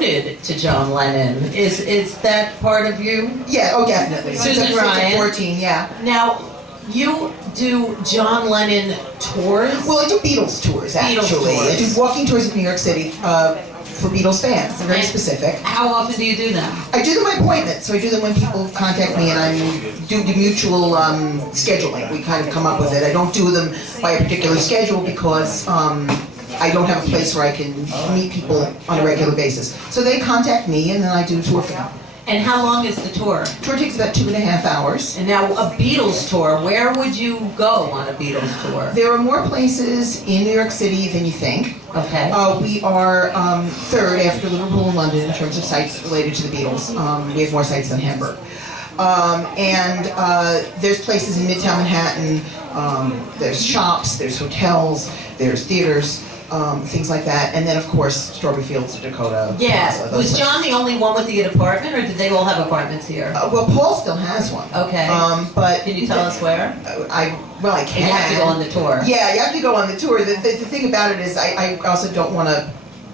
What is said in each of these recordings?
devoted to John Lennon. Is that part of you? Yeah, oh definitely. SuSaN Since rYaN. 14, yeah. Now, you do John Lennon tours? Well, I do Beatles tours, actually. Beatles I do walking tours in New York City for Beatles fans. They're very specific. How often do you do them? I do them by appointment, so I do them when people contact me, and I do the mutual scheduling. We kind of come up with it. I don't do them by a particular schedule because I don't have a place where I can meet people on a regular basis. So they contact me, and then I do a tour for them. And how long is the tour? The tour takes about 2.5 hours. And now a Beatles tour, where would you go on a Beatles tour? There are more places in New York City than you think. Okay. We are third after Liverpool and London in terms of sites related to the Beatles. We have more sites than Hamburg. There's places in Midtown Manhattan, there's shops, there's hotels, there's theaters, things like that. And then, of course, Strawberry Fields, Dakota. Yeah. Plaza, Was John the only one with the apartment, or did they all have apartments here? Well, Paul still has one. Okay. But Can you tell us where? I can. You have to go on the tour. Yeah, you have to go on the tour. The thing about it is I also don't want to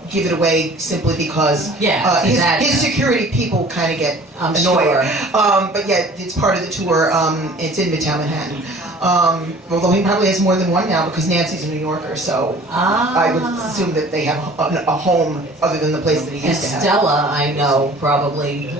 give it away simply because his security people kind of get annoyed. Sure. But yeah, it's part of the tour. It's in Midtown Manhattan. Although he probably has more than one now because Nancy's a New Yorker, so I would assume that they have a home other than the place that he used to have. Stella, I know, probably.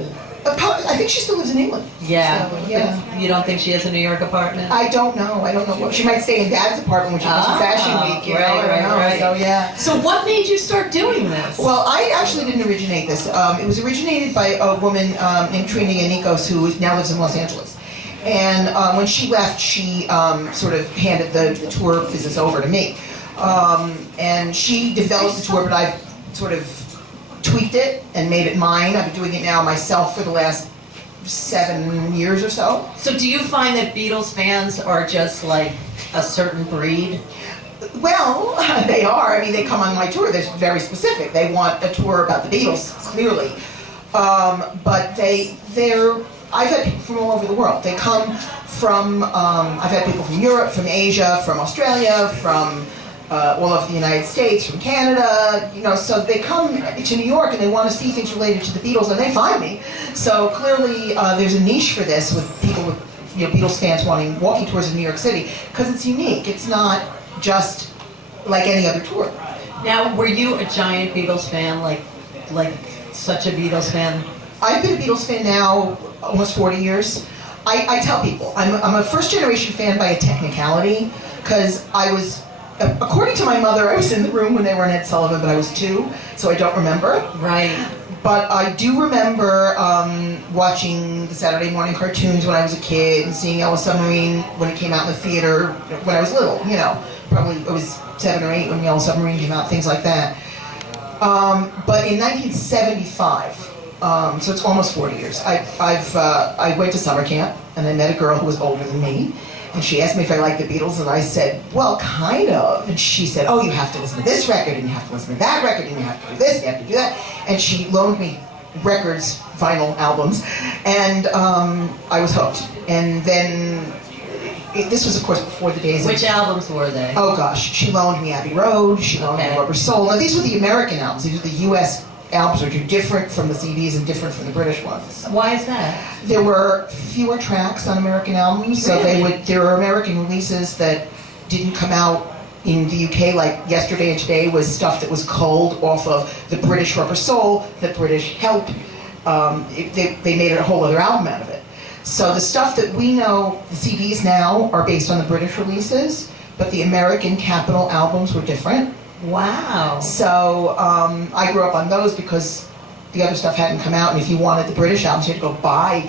I think she still lives in England. Yeah. So, yeah. You don't think she has a New York apartment? I don't know. Well, she might stay in Dad's apartment when she goes to Fashion Week. You know, I don't know. Right. So yeah. So what made you start doing this? Well, I actually didn't originate this. It was originated by a woman named Trina Yanikos who now lives in Los Angeles. And when she left, she sort of handed the tour business over to me. And she developed the tour, but I've sort of tweaked it and made it mine. I've been doing it now myself for the last 7 years or so. So do you find that Beatles fans are just like a certain breed? Well, they are. I mean, they come on my tour. They're very specific. They want a tour about the Beatles, clearly. But I've had people from all over the world. They come from, I've had people from Europe, from Asia, from Australia, from all over the United States, from Canada, you know, so they come to New York and they want to see things related to the Beatles, and they find me. So clearly there's a niche for this with people with, Beatles fans wanting walking tours in New York City, because it's unique. It's not just like any other tour. Now, were you a giant Beatles fan, like such a Beatles fan? I've been a Beatles fan now almost 40 years. I tell people, I'm a first generation fan by a technicality, because I was, according to my mother, I was in the room when they were on Ed Sullivan, but I was 2, so I don't remember. Right. But I do remember watching the Saturday morning cartoons when I was a kid, and seeing Yellow Submarine when it came out in the theater when I was little, probably I was 7 or 8 when Yellow Submarine came out, things like that. But in 1975, so it's almost 40 years, I went to summer camp, and I met a girl who was older than me, and she asked me if I liked the Beatles, and I said, well, kind of. And she said, oh, you have to listen to this record, and you have to listen to that record, and you have to do this, you have to do that. And she loaned me records, vinyl albums, and I was hooked. And then, this was, of course, before the days of... Which albums were they? Oh, gosh. She loaned me Abbey Road, she loaned me Rubber Soul. Now, these were the American albums. These were the U.S. albums, which are different from the CDs and different from the British ones. Why is that? There were fewer tracks on American albums, so there were American releases that didn't come out in the UK, like Yesterday and Today was stuff that was culled off of the British Rubber Soul, the British Help. They made a whole other album out of it. So the stuff that we know, the CDs now, are based on the British releases, but the American Capitol albums were different. Wow. So I grew up on those because the other stuff hadn't come out, and if you wanted the British albums, you had to go buy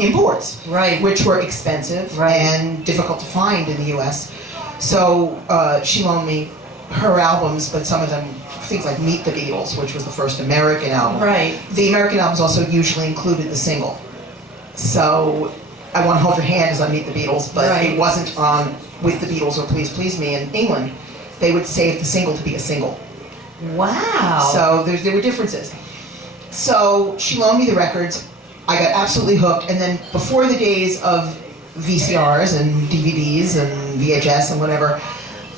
imports, right, which were expensive and difficult to find in the US. So she loaned me her albums, but some of them, things like Meet the Beatles, which was the first American album. Right. The American albums also usually included the single. So I Want to Hold Your Hand is on Meet the Beatles, but it wasn't on With the Beatles or Please Please Me in England. They would save the single to be a single. Wow. So there were differences. So she loaned me the records. I got absolutely hooked. And then before the days of VCRs and DVDs and VHS and whatever,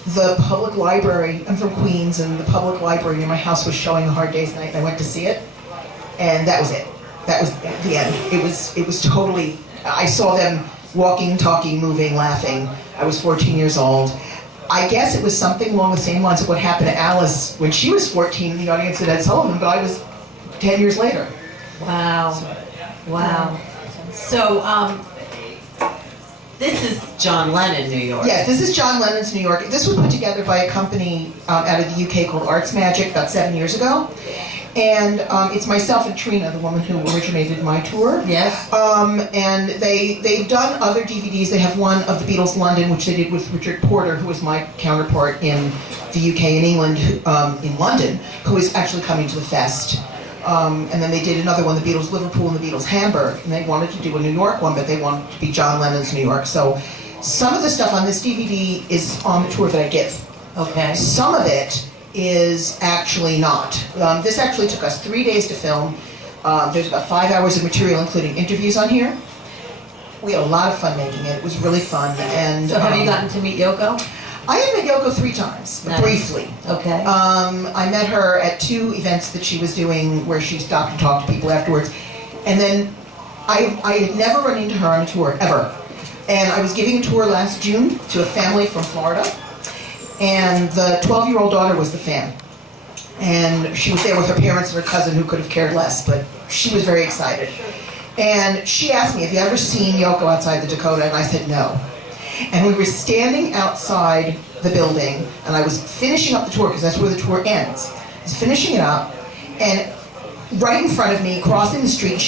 the public library, I'm from Queens, and the public library near my house was showing A Hard Day's Night, and I went to see it, and that was it. That was the end. It was totally, I saw them walking, talking, moving, laughing. I was 14 years old. I guess it was something along the same lines of what happened to Alice when she was 14 in the audience at Ed Sullivan, but I was 10 years later. Wow. Wow. So, this is John Lennon, New York. Yes, this is John Lennon's New York. This was put together by a company out of the UK called Arts Magic about 7 years ago. And it's myself and Trina, the woman who originated my tour. Yes. And they've done other DVDs. They have one of the Beatles London, which they did with Richard Porter, who was my counterpart in the UK and England, in London, who is actually coming to the fest. And then they did another one, the Beatles Liverpool and the Beatles Hamburg, and they wanted to do a New York one, but they wanted to be John Lennon's New York. So some of the stuff on this DVD is on the tour that I give. Okay. Some of it is actually not. This actually took us 3 days to film. There's about 5 hours of material, including interviews on here. We had a lot of fun making it. It was really fun. And So have you gotten to meet Yoko? I have met Yoko 3 times, Nice. briefly. Okay. I met her at 2 events that she was doing where she stopped and talked to people afterwards. And then I had never run into her on a tour, ever. And I was giving a tour last June to a family from Florida. And the 12-year-old daughter was the fan. And she was there with her parents and her cousin who could have cared less, but she was very excited. And she asked me, have you ever seen Yoko outside the Dakota? And I said, no. And we were standing outside the building, and I was finishing up the tour, because that's where the tour ends. I was finishing it up, and right in front of me, crossing the street,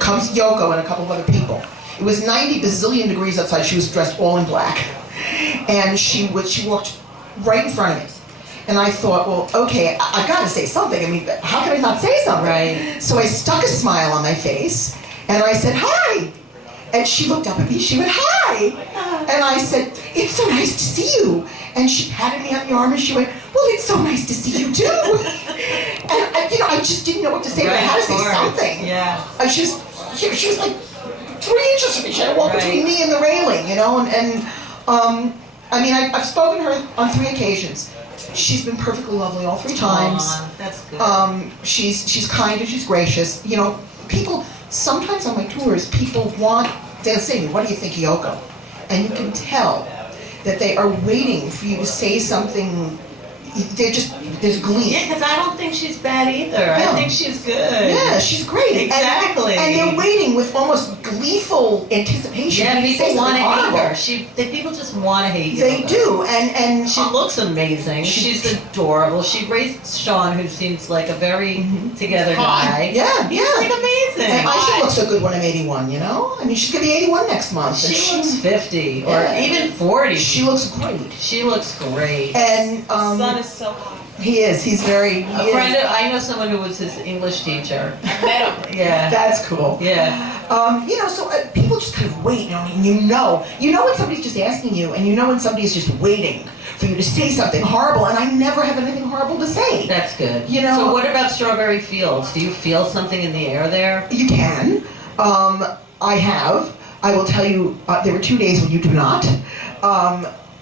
comes Yoko and a couple of other people. It was 90 bazillion degrees outside. She was dressed all in black. And she walked right in front of me. And I thought, well, okay, I gotta say something. I mean, how could I not say something? Right. So I stuck a smile on my face, and I said, hi. And she looked up at me, she went, hi. And I said, it's so nice to see you. And she patted me on the arm and she went, well, it's so nice to see you too. And I just didn't know what to say, but I had to say something. Yeah. She was like 3 inches from me. She had to walk between me and the railing, I mean, I've spoken to her on 3 occasions. She's been perfectly lovely all 3 times. Aww, that's good. She's kind and she's gracious. People, sometimes on my tours, they'll say to me, what do you think of Yoko? And you can tell that they are waiting for you to say something. There's glee. Yeah, because I don't think she's bad either. Yeah. I think she's good. Yeah, she's great. Exactly. And they're waiting with almost gleeful anticipation. Yeah, for you to say people want to something hate horrible. her. People just want to hate They Yoko. do, and She looks amazing. She's adorable. She raised Sean, who seems like a very together guy. Yeah, He's yeah. like amazing. And I should look so good when I'm 81, I mean, she's gonna be 81 next month. and She looks 50 or Yeah. even 40. She looks great. She looks great. And Son is so hot. he is. He's very. I know someone who was his English teacher. I met him. Yeah. That's cool. Yeah. So people just kind of wait, and you know when somebody's just asking you, and you know when somebody's just waiting for you to say something horrible, and I never have anything horrible to say. That's good. You know. So what about Strawberry Fields? Do you feel something in the air there? You can. I have. I will tell you, there were 2 days when you do not.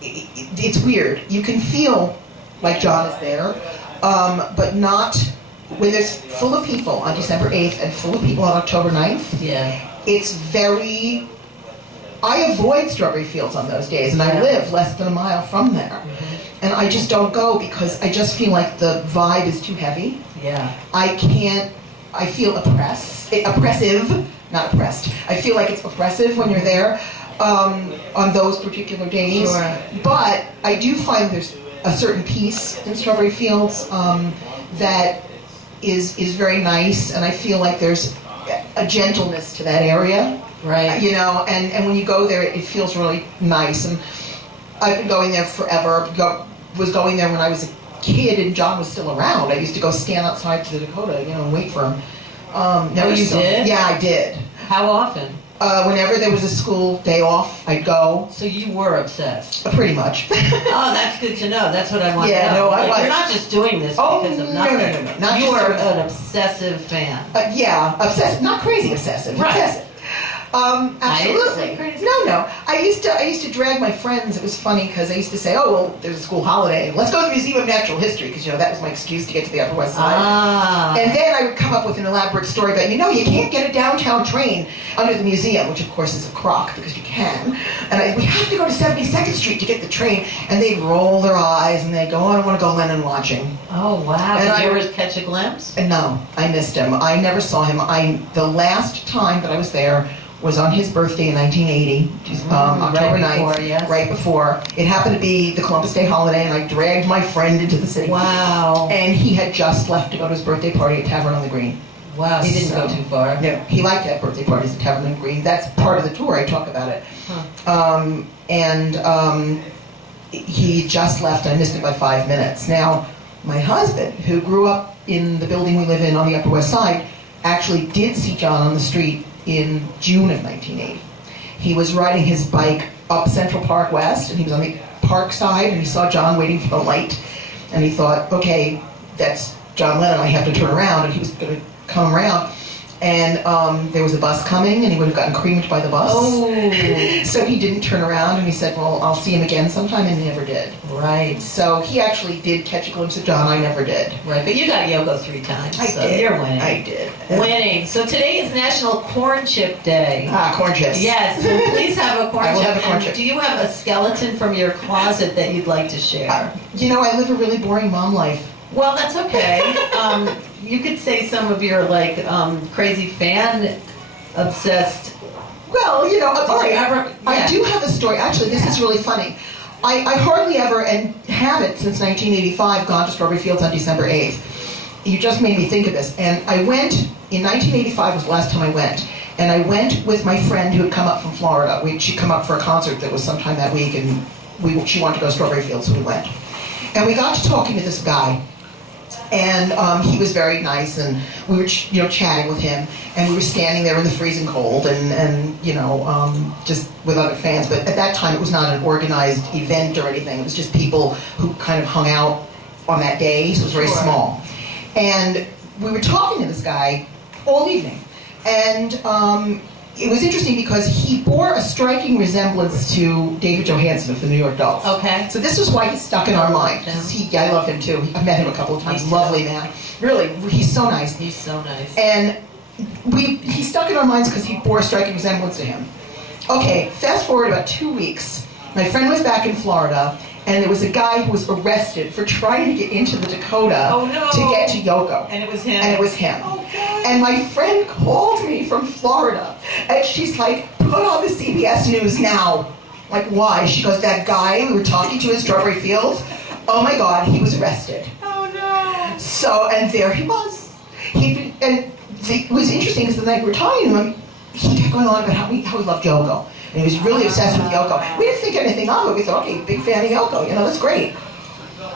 It's weird. You can feel like John is there, but not when it's full of people on December 8th and full of people on October 9th. Yeah. It's very... I avoid Strawberry Fields on those days, and I live less than a mile from there. And I just don't go because I just feel like the vibe is too heavy. Yeah. I feel oppressive, not oppressed. I feel like it's oppressive when you're there on those particular days. Sure. But I do find there's a certain peace in Strawberry Fields that is very nice, and I feel like there's a gentleness to that area. Right. And when you go there, it feels really nice. And I've been going there forever. Was going there when I was a kid and John was still around. I used to go stand outside to the Dakota, and wait for him. You did? Yeah, I did. How often? Whenever there was a school day off, I'd go. So you were obsessed. Pretty much. Oh, that's good to know. That's what I want Yeah, to know. no, I was. You're not just doing this Oh, because of no, nothing. no, no, no. Not you just are doing an obsessive fan. Yeah, obsessive. Not crazy obsessive. Right. Obsessive. Absolutely. No. I used to drag my friends. It was funny because I used to say, oh, well, there's a school holiday. Let's go to the Museum of Natural History, because, that was my excuse to get to the Upper West Side. And then I would come up with an elaborate story about, you can't get a downtown train under the museum, which of course is a crock, because you can. And we have to go to 72nd Street to get the train. And they'd roll their eyes and they'd go, I don't want to go Lennon watching. Oh, wow. And Did you ever catch a glimpse? No, I missed him. I never saw him. The last time that I was there was on his birthday in 1980, October 9th, right before. It happened to be the Columbus Day holiday, and I dragged my friend into the city. Wow. And he had just left to go to his birthday party at Tavern on the Green. Wow, he didn't go too far. No, he liked to have birthday parties at Tavern on the Green. That's part of the tour, I talk about it. Huh. He just left, I missed it by 5 minutes. Now, my husband, who grew up in the building we live in on the Upper West Side, actually did see John on the street in June of 1980. He was riding his bike up Central Park West, and he was on the park side, and he saw John waiting for the light, and he thought, okay, that's John Lennon, I have to turn around, and he was going to come around, and there was a bus coming, and he would have gotten creamed by the bus. Oh. So he didn't turn around, and he said, well, I'll see him again sometime, and he never did. Right. So he actually did catch a glimpse of John, I never did. Right, but you got Yoko 3 times. I so did. You're winning. I did. Winning. So today is National Corn Chip Day. Corn chips. Yes, so please have a corn I will chip. have a corn And chip. do you have a skeleton from your closet that you'd like to share? I live a really boring mom life. Well, that's okay. You could say some of your crazy fan obsessed. Well, all right. Yeah. I do have a story. Actually, this is really funny. I hardly ever, and haven't since 1985, gone to Strawberry Fields on December 8th. You just made me think of this. And I went, in 1985 was the last time I went. And I went with my friend who had come up from Florida. She'd come up for a concert that was sometime that week, and she wanted to go to Strawberry Fields, so we went. And we got to talking to this guy. And he was very nice, and we were, chatting with him, and we were standing there in the freezing cold, and just with other fans. But at that time, it was not an organized event or anything. It was just people who kind of hung out on that day, so it was very small. And we were talking to this guy all evening, and it was interesting because he bore a striking resemblance to David Johansen of the New York Dolls. Okay. So this was why he stuck in our mind. I love him too. I met him a couple of times. Lovely man. Really, he's so nice. He's so nice. And he stuck in our minds because he bore a striking resemblance to him. Okay, fast forward about 2 weeks. My friend was back in Florida, and there was a guy who was arrested for trying to get into the Dakota to get to Yoko. And it was him. Oh, God. And my friend called me from Florida, and she's like, put on the CBS News now. Like, why? She goes, that guy we were talking to in Strawberry Fields, oh my God, he was arrested. Oh no. So, and there he was. It was interesting because the night we were talking to him, he kept going on about how he loved Yoko. And he was really obsessed with Yoko. We didn't think anything of it. We thought, okay, big fan of Yoko. That's great.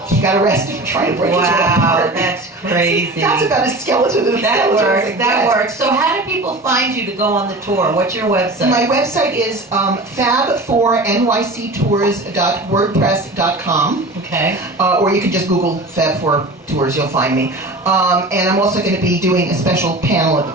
He got arrested for trying to break into a apartment. That's crazy. That's about a skeleton and a skeleton. That works. So how do people find you to go on the tour? What's your website? My website is fab4nyctours.wordpress.com. Okay. Or you can just Google Fab4 Tours, you'll find me. And I'm also going to be doing a special panel at the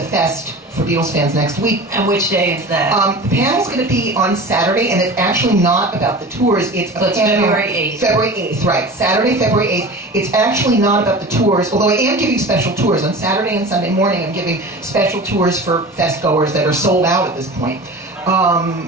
Fest for Beatles Fans next week. And which day is that? The panel's going to be on Saturday, and it's actually not about the tours. It's February 8th. February 8th, right. Saturday, February 8th. It's actually not about the tours, although I am giving special tours. On Saturday and Sunday morning, I'm giving special tours for fest goers that are sold out at this point,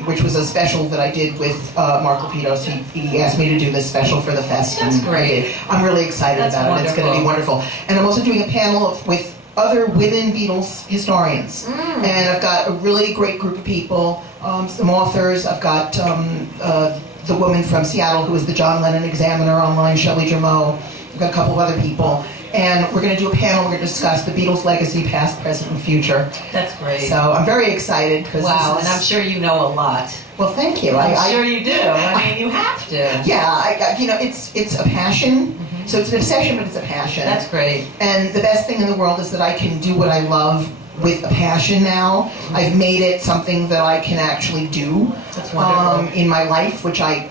which was a special that I did with Mark Lapidus. He asked me to do this special for the fest. That's great. I'm really excited about it. It's going to be wonderful. And I'm also doing a panel with other women Beatles historians. And I've got a really great group of people, some authors. I've got the woman from Seattle who was the John Lennon Examiner online, Shelley Germeau. I've got a couple of other people. And we're going to do a panel. We're going to discuss the Beatles' legacy, past, present, and future. That's great. So I'm very excited. Wow, and I'm sure you know a lot. Well, thank you. I'm sure you do. I mean, you have to. Yeah, it's a passion. So it's an obsession, but it's a passion. That's great. And the best thing in the world is that I can do what I love with a passion now. I've made it something that I can actually do. That's wonderful. In my life, which my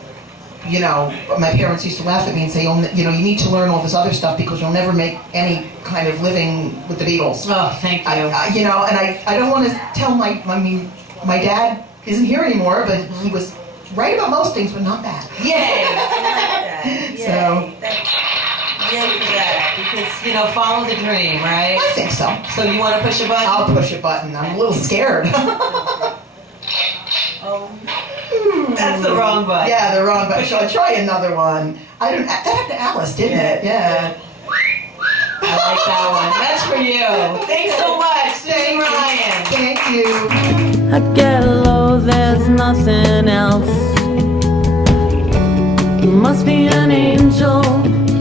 parents used to laugh at me and say, you need to learn all this other stuff because you'll never make any kind of living with the Beatles. Oh, thank you. And I don't want to tell my dad isn't here anymore, but he was right about most things, but not bad. Yay! I like that. Yay. So. Yay for that. Because, you know, follow the dream, right? I think so. So you want to push a button? I'll push a button. I'm a little scared. Oh. That's the wrong button. Yeah, the wrong button. Shall I try another one? I don't. That happened to Alice, didn't it? Yeah. I like that one. That's for you. Thanks so much, Susan Ryan. Thank you. I get low, there's nothing else.